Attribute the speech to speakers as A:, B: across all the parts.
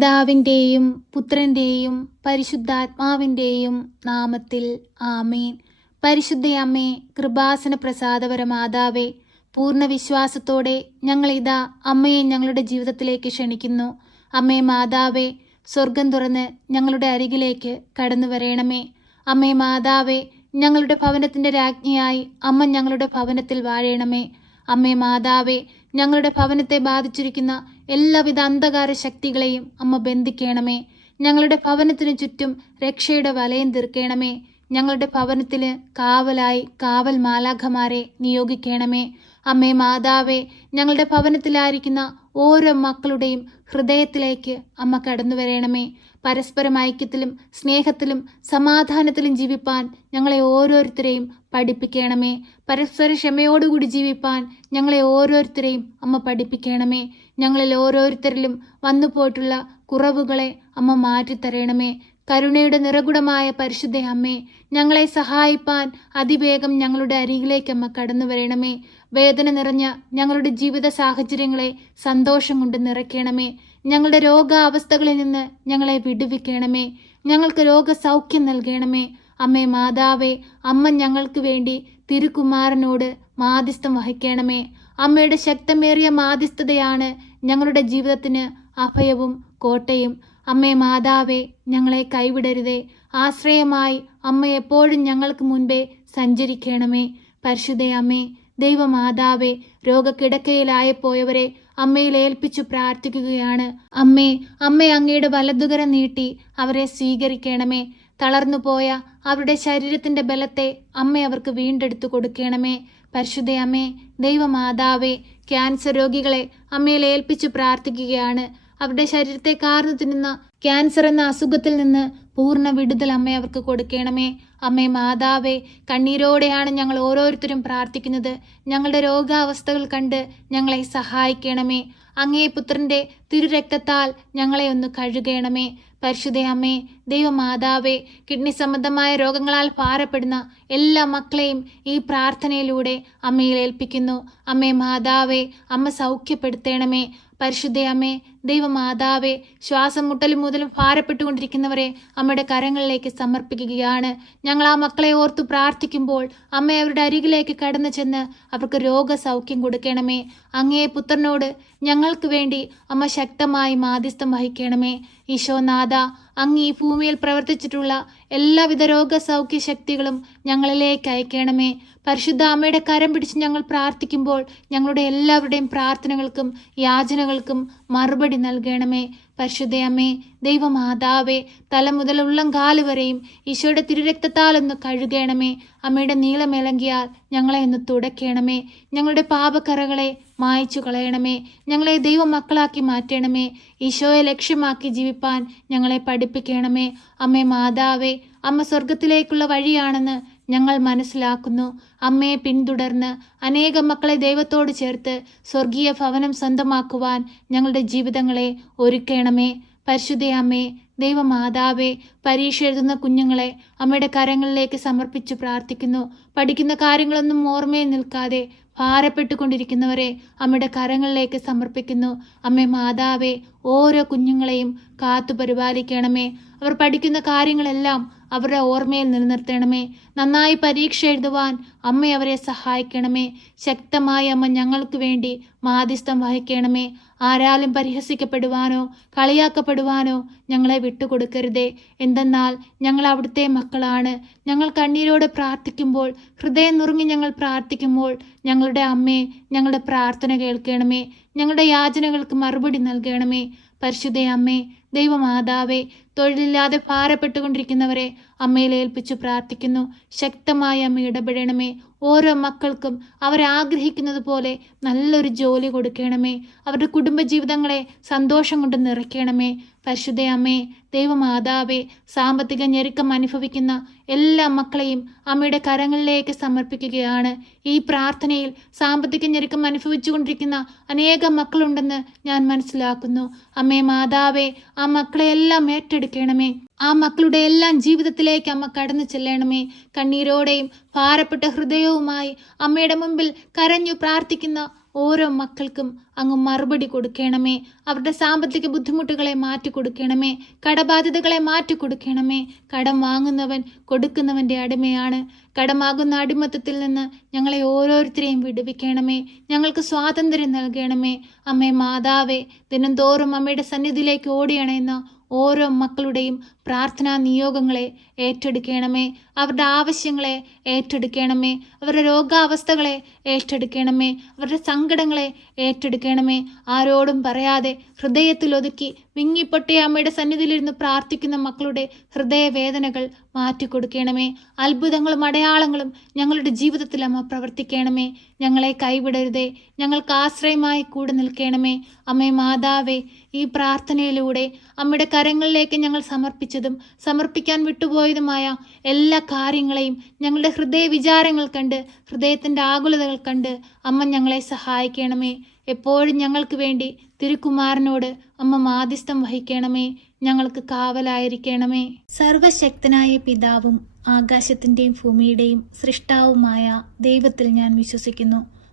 A: പിതാവിന്റെയും പുത്രന്റെയും പരിശുദ്ധാത്മാവിന്റെയും നാമത്തിൽ ആമേൻ. പരിശുദ്ധയമ്മേ കൃപാസന പ്രസാദപര മാതാവേ പൂർണ വിശ്വാസത്തോടെ ഞങ്ങളിതാ അമ്മയെ ഞങ്ങളുടെ ജീവിതത്തിലേക്ക് ക്ഷണിക്കുന്നു. അമ്മേ മാതാവേ സ്വർഗം തുറന്ന് ഞങ്ങളുടെ അരികിലേക്ക് കടന്നു വരേണമേ. അമ്മേ മാതാവേ ഞങ്ങളുടെ ഭവനത്തിന്റെ രാജ്ഞിയായി അമ്മ ഞങ്ങളുടെ ഭവനത്തിൽ വാഴേണമേ. അമ്മേ മാതാവേ ഞങ്ങളുടെ ഭവനത്തെ ബാധിച്ചിരിക്കുന്ന എല്ലാവിധ അന്ധകാര ശക്തികളെയും അമ്മ ബന്ധിക്കണമേ. ഞങ്ങളുടെ ഭവനത്തിനു ചുറ്റും രക്ഷയുടെ വലയം തീർക്കണമേ. ഞങ്ങളുടെ ഭവനത്തിന് കാവലായി കാവൽ മാലാഖമാരെ നിയോഗിക്കണമേ. അമ്മേ മാതാവേ ഞങ്ങളുടെ ഭവനത്തിലായിരിക്കുന്ന ഓരോ മക്കളുടെയും ഹൃദയത്തിലേക്ക് അമ്മ കടന്നു വരേണമേ. പരസ്പരം ഐക്യത്തിലും സ്നേഹത്തിലും സമാധാനത്തിലും ജീവിപ്പാൻ ഞങ്ങളെ ഓരോരുത്തരെയും പഠിപ്പിക്കണമേ. പരസ്പര ക്ഷമയോടുകൂടി ജീവിപ്പാൻ ഞങ്ങളെ ഓരോരുത്തരെയും അമ്മ പഠിപ്പിക്കണമേ. ഞങ്ങളിൽ ഓരോരുത്തരിലും വന്നു പോയിട്ടുള്ള കുറവുകളെ അമ്മ മാറ്റിത്തരണമേ. കരുണയുടെ നിറകുടമായ പരിശുദ്ധ അമ്മേ ഞങ്ങളെ സഹായിപ്പാൻ അതിവേഗം ഞങ്ങളുടെ അരികിലേക്കമ്മ കടന്നു വരണമേ. വേദന നിറഞ്ഞ ഞങ്ങളുടെ ജീവിത സാഹചര്യങ്ങളെ സന്തോഷം കൊണ്ട് നിറയ്ക്കണമേ. ഞങ്ങളുടെ രോഗാവസ്ഥകളിൽ നിന്ന് ഞങ്ങളെ വിടുവിക്കണമേ. ഞങ്ങൾക്ക് രോഗസൗഖ്യം നൽകണമേ. അമ്മേ മാതാവേ അമ്മ ഞങ്ങൾക്ക് വേണ്ടി തിരുകുമാരനോട് മാധ്യസ്ഥം വഹിക്കണമേ. അമ്മയുടെ ശക്തമേറിയ മാധ്യസ്ഥതയാണ് ഞങ്ങളുടെ ജീവിതത്തിന് അഭയവും കോട്ടയും. അമ്മേ മാതാവേ ഞങ്ങളെ കൈവിടരുതേ. ആശ്രയമായി അമ്മ എപ്പോഴും ഞങ്ങൾക്ക് മുൻപേ സഞ്ചരിക്കണമേ. പരിശുദ്ധ അമ്മേ ദൈവമാതാവേ രോഗക്കിടക്കയിലായപ്പോയവരെ അമ്മയിൽ ഏൽപ്പിച്ചു പ്രാർത്ഥിക്കുകയാണ്. അമ്മേ അമ്മ അങ്ങയുടെ വലതുകര നീട്ടി അവരെ സ്വീകരിക്കണമേ. തളർന്നുപോയ അവരുടെ ശരീരത്തിന്റെ ബലത്തെ അമ്മ അവർക്ക് വീണ്ടെടുത്തു കൊടുക്കണമേ. പരിശുദ്ധ അമ്മേ ദൈവമാതാവേ ക്യാൻസർ രോഗികളെ അമ്മയിൽ ഏൽപ്പിച്ചു പ്രാർത്ഥിക്കുകയാണ്. അവരുടെ ശരീരത്തെ കാർന്നു തിന്നുന്ന ക്യാൻസർ എന്ന അസുഖത്തിൽ നിന്ന് പൂർണ വിടുതൽ അമ്മ അവർക്ക് കൊടുക്കണമേ. അമ്മേ മാതാവേ കണ്ണീരോടെയാണ് ഞങ്ങൾ ഓരോരുത്തരും പ്രാർത്ഥിക്കുന്നത്. ഞങ്ങളുടെ രോഗാവസ്ഥകൾ കണ്ട് ഞങ്ങളെ സഹായിക്കണമേ. അങ്ങേ പുത്രന്റെ തിരുരക്തത്താൽ ഞങ്ങളെ ഒന്ന് കഴുകണമേ. പരിശുദ്ധ അമ്മേ ദൈവമാതാവേ കിഡ്നി സംബന്ധമായ രോഗങ്ങളാൽ ഭാരപ്പെടുന്ന എല്ലാ മക്കളെയും ഈ പ്രാർത്ഥനയിലൂടെ അമ്മയിൽ ഏൽപ്പിക്കുന്നു. അമ്മേ മാതാവേ അമ്മ സൗഖ്യപ്പെടുത്തണമേ. പരിശുദ്ധ അമ്മേ ദൈവമാതാവേ ശ്വാസം മുട്ടലും മുതലും ഭാരപ്പെട്ടുകൊണ്ടിരിക്കുന്നവരെ അമ്മയുടെ കരങ്ങളിലേക്ക് സമർപ്പിക്കുകയാണ്. ഞങ്ങൾ ആ മക്കളെ ഓർത്തു പ്രാർത്ഥിക്കുമ്പോൾ അമ്മ അവരുടെ അരികിലേക്ക് കടന്നു ചെന്ന് അവർക്ക് രോഗസൗഖ്യം കൊടുക്കണമേ. അങ്ങേ പുത്രനോട് ഞങ്ങൾക്ക് വേണ്ടി അമ്മ ശക്തമായി മാധ്യസ്ഥം വഹിക്കണമേ. ഈശോനാഥ അങ്ങ് ഈ ഭൂമിയിൽ പ്രവർത്തിച്ചിട്ടുള്ള എല്ലാവിധ രോഗസൗഖ്യ ശക്തികളും ഞങ്ങളിലേക്ക് അയക്കണമേ. പരിശുദ്ധ അമ്മയുടെ കരം പിടിച്ച് ഞങ്ങൾ പ്രാർത്ഥിക്കുമ്പോൾ ഞങ്ങളുടെ എല്ലാവരുടെയും പ്രാർത്ഥനകൾക്കും യാചനകൾക്കും മറുപടി നൽകണമേ. പരിശുദ്ധയമ്മേ ദൈവമാതാവേ തല മുതൽ ഉള്ളംകാൽ വരെയും ഈശോയുടെ തിരുരക്തത്താൽ ഒന്ന് കഴുകണമേ. അമ്മയുടെ നീളമിളങ്ങിയാൽ ഞങ്ങളെ ഒന്ന് തുടയ്ക്കണമേ. ഞങ്ങളുടെ പാപക്കറകളെ മായ്ച്ചു കളയണമേ. ഞങ്ങളെ ദൈവമക്കളാക്കി മാറ്റണമേ. ഈശോയെ ലക്ഷ്യമാക്കി ജീവിപ്പാൻ ഞങ്ങളെ പഠിപ്പിക്കണമേ. അമ്മേ മാതാവേ അമ്മ സ്വർഗത്തിലേക്കുള്ള വഴിയാണെന്ന് ഞങ്ങൾ മനസ്സിലാക്കുന്നു. അമ്മയെ പിന്തുടർന്ന് അനേകം മക്കളെ ദൈവത്തോട് ചേർത്ത് സ്വർഗീയ ഭവനം സ്വന്തമാക്കുവാൻ ഞങ്ങളുടെ ജീവിതങ്ങളെ ഒരുക്കണമേ. പരിശുദ്ധയമ്മേ ദൈവമാതാവേ പരീക്ഷ എഴുതുന്ന കുഞ്ഞുങ്ങളെ അമ്മയുടെ കരങ്ങളിലേക്ക് സമർപ്പിച്ചു പ്രാർത്ഥിക്കുന്നു. പഠിക്കുന്ന കാര്യങ്ങളൊന്നും ഓർമ്മയിൽ നിൽക്കാതെ ഭാരപ്പെട്ടുകൊണ്ടിരിക്കുന്നവരെ അമ്മയുടെ കരങ്ങളിലേക്ക് സമർപ്പിക്കുന്നു. അമ്മേ മാതാവേ ഓരോ കുഞ്ഞുങ്ങളെയും കാത്തു പരിപാലിക്കണമേ. അവർ പഠിക്കുന്ന കാര്യങ്ങളെല്ലാം അവരുടെ ഓർമ്മയിൽ നിലനിർത്തണമേ. നന്നായി പരീക്ഷ എഴുതുവാൻ അമ്മ അവരെ സഹായിക്കണമേ. ശക്തമായി അമ്മ ഞങ്ങൾക്ക് വേണ്ടി മാധ്യസ്ഥം വഹിക്കണമേ. ആരാലും പരിഹസിക്കപ്പെടുവാനോ കളിയാക്കപ്പെടുവാനോ ഞങ്ങളെ വിട്ടുകൊടുക്കരുതേ. എന്തെന്നാൽ ഞങ്ങൾ അവിടുത്തെ മക്കളാണ്. ഞങ്ങൾ കണ്ണീരോട് പ്രാർത്ഥിക്കുമ്പോൾ ഹൃദയം നുറുങ്ങി ഞങ്ങൾ പ്രാർത്ഥിക്കുമ്പോൾ ഞങ്ങളുടെ അമ്മയെ ഞങ്ങളുടെ പ്രാർത്ഥന കേൾക്കണമേ. ഞങ്ങളുടെ യാചനകൾക്ക് മറുപടി നൽകണമേ. പരിശുദ്ധ അമ്മേ ദൈവമാതാവേ തൊഴിലില്ലാതെ ഭാരപ്പെട്ടുകൊണ്ടിരിക്കുന്നവരെ അമ്മയിൽ ഏൽപ്പിച്ചു പ്രാർത്ഥിക്കുന്നു. ശക്തമായി അമ്മ ഇടപെടണമേ. ഓരോ മക്കൾക്കും അവർ ആഗ്രഹിക്കുന്നതുപോലെ നല്ലൊരു ജോലി കൊടുക്കണമേ. അവരുടെ കുടുംബജീവിതങ്ങളെ സന്തോഷം കൊണ്ട് നിറയ്ക്കണമേ. പരിശുദ്ധ അമ്മേ ദൈവമാതാവേ സാമ്പത്തിക ഞെരുക്കം അനുഭവിക്കുന്ന എല്ലാ മക്കളെയും അമ്മയുടെ കരങ്ങളിലേക്ക് സമർപ്പിക്കുകയാണ്. ഈ പ്രാർത്ഥനയിൽ സാമ്പത്തിക ഞെരുക്കം അനുഭവിച്ചുകൊണ്ടിരിക്കുന്ന അനേകം മക്കളുണ്ടെന്ന് ഞാൻ മനസ്സിലാക്കുന്നു. അമ്മേ മാതാവേ ആ മക്കളെ എല്ലാം ഏറ്റെടുക്കണമേ ആ മക്കളുടെ എല്ലാം ജീവിതത്തിലേക്ക് അമ്മ കടന്നു ചെല്ലണമേ. കണ്ണീരോടെയും ഭാരപ്പെട്ട ഹൃദയവുമായി അമ്മയുടെ മുമ്പിൽ കരഞ്ഞു പ്രാർത്ഥിക്കുന്ന ഓരോ മക്കൾക്കും അങ്ങ് മറുപടി കൊടുക്കണമേ. അവരുടെ സാമ്പത്തിക ബുദ്ധിമുട്ടുകളെ മാറ്റി കൊടുക്കണമേ. കടബാധ്യതകളെ മാറ്റി കൊടുക്കണമേ. കടം വാങ്ങുന്നവൻ കൊടുക്കുന്നവന്റെ അടിമയാണ്. കടമാകുന്ന അടിമത്തത്തിൽ നിന്ന് ഞങ്ങളെ ഓരോരുത്തരെയും വിടുവിക്കണമേ. ഞങ്ങൾക്ക് സ്വാതന്ത്ര്യം നൽകണമേ. അമ്മേ മാതാവേ ദിനംതോറും അമ്മയുടെ സന്നിധിയിലേക്ക് ഓടിയണയുന്ന ഓരോ മക്കളുടെയും പ്രാർത്ഥനാ നിയോഗങ്ങളെ ഏറ്റെടുക്കണമേ. അവരുടെ ആവശ്യങ്ങളെ ഏറ്റെടുക്കണമേ. അവരുടെ രോഗാവസ്ഥകളെ ഏറ്റെടുക്കണമേ. അവരുടെ സങ്കടങ്ങളെ ഏറ്റെടുക്കണമേ. ആരോടും പറയാതെ ഹൃദയത്തിൽ ഒതുക്കി വിങ്ങിപ്പൊട്ടിയ അമ്മയുടെ സന്നിധിയിലിരുന്ന് പ്രാർത്ഥിക്കുന്ന മക്കളുടെ ഹൃദയവേദനകൾ മാറ്റിക്കൊടുക്കണമേ. അത്ഭുതങ്ങളും അടയാളങ്ങളും ഞങ്ങളുടെ ജീവിതത്തിൽ അമ്മ പ്രവർത്തിക്കണമേ. ഞങ്ങളെ കൈവിടരുതേ. ഞങ്ങൾക്ക് ആശ്രയമായി കൂടെ നിൽക്കണമേ. അമ്മേ മാതാവേ ഈ പ്രാർത്ഥനയിലൂടെ അമ്മയുടെ കരങ്ങളിലേക്ക് ഞങ്ങൾ സമർപ്പിച്ചതും സമർപ്പിക്കാൻ വിട്ടുപോയതുമായ എല്ലാ കാര്യങ്ങളെയും ഞങ്ങളുടെ ഹൃദയ വിചാരങ്ങൾ കണ്ട് ഹൃദയത്തിന്റെ ആകുലതകൾ കണ്ട് അമ്മ ഞങ്ങളെ സഹായിക്കണമേ. എപ്പോഴും ഞങ്ങൾക്ക് വേണ്ടി തിരുക്കുമാരനോട് അമ്മ മാധ്യസ്ഥം വഹിക്കണമേ. ഞങ്ങൾക്ക് കാവലായിരിക്കണമേ. സർവശക്തനായ പിതാവും ആകാശത്തിന്റെയും ഭൂമിയുടെയും സൃഷ്ടാവുമായ ദൈവത്തിൽ ഞാൻ വിശ്വസിക്കുന്നു.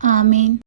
A: ആമേൻ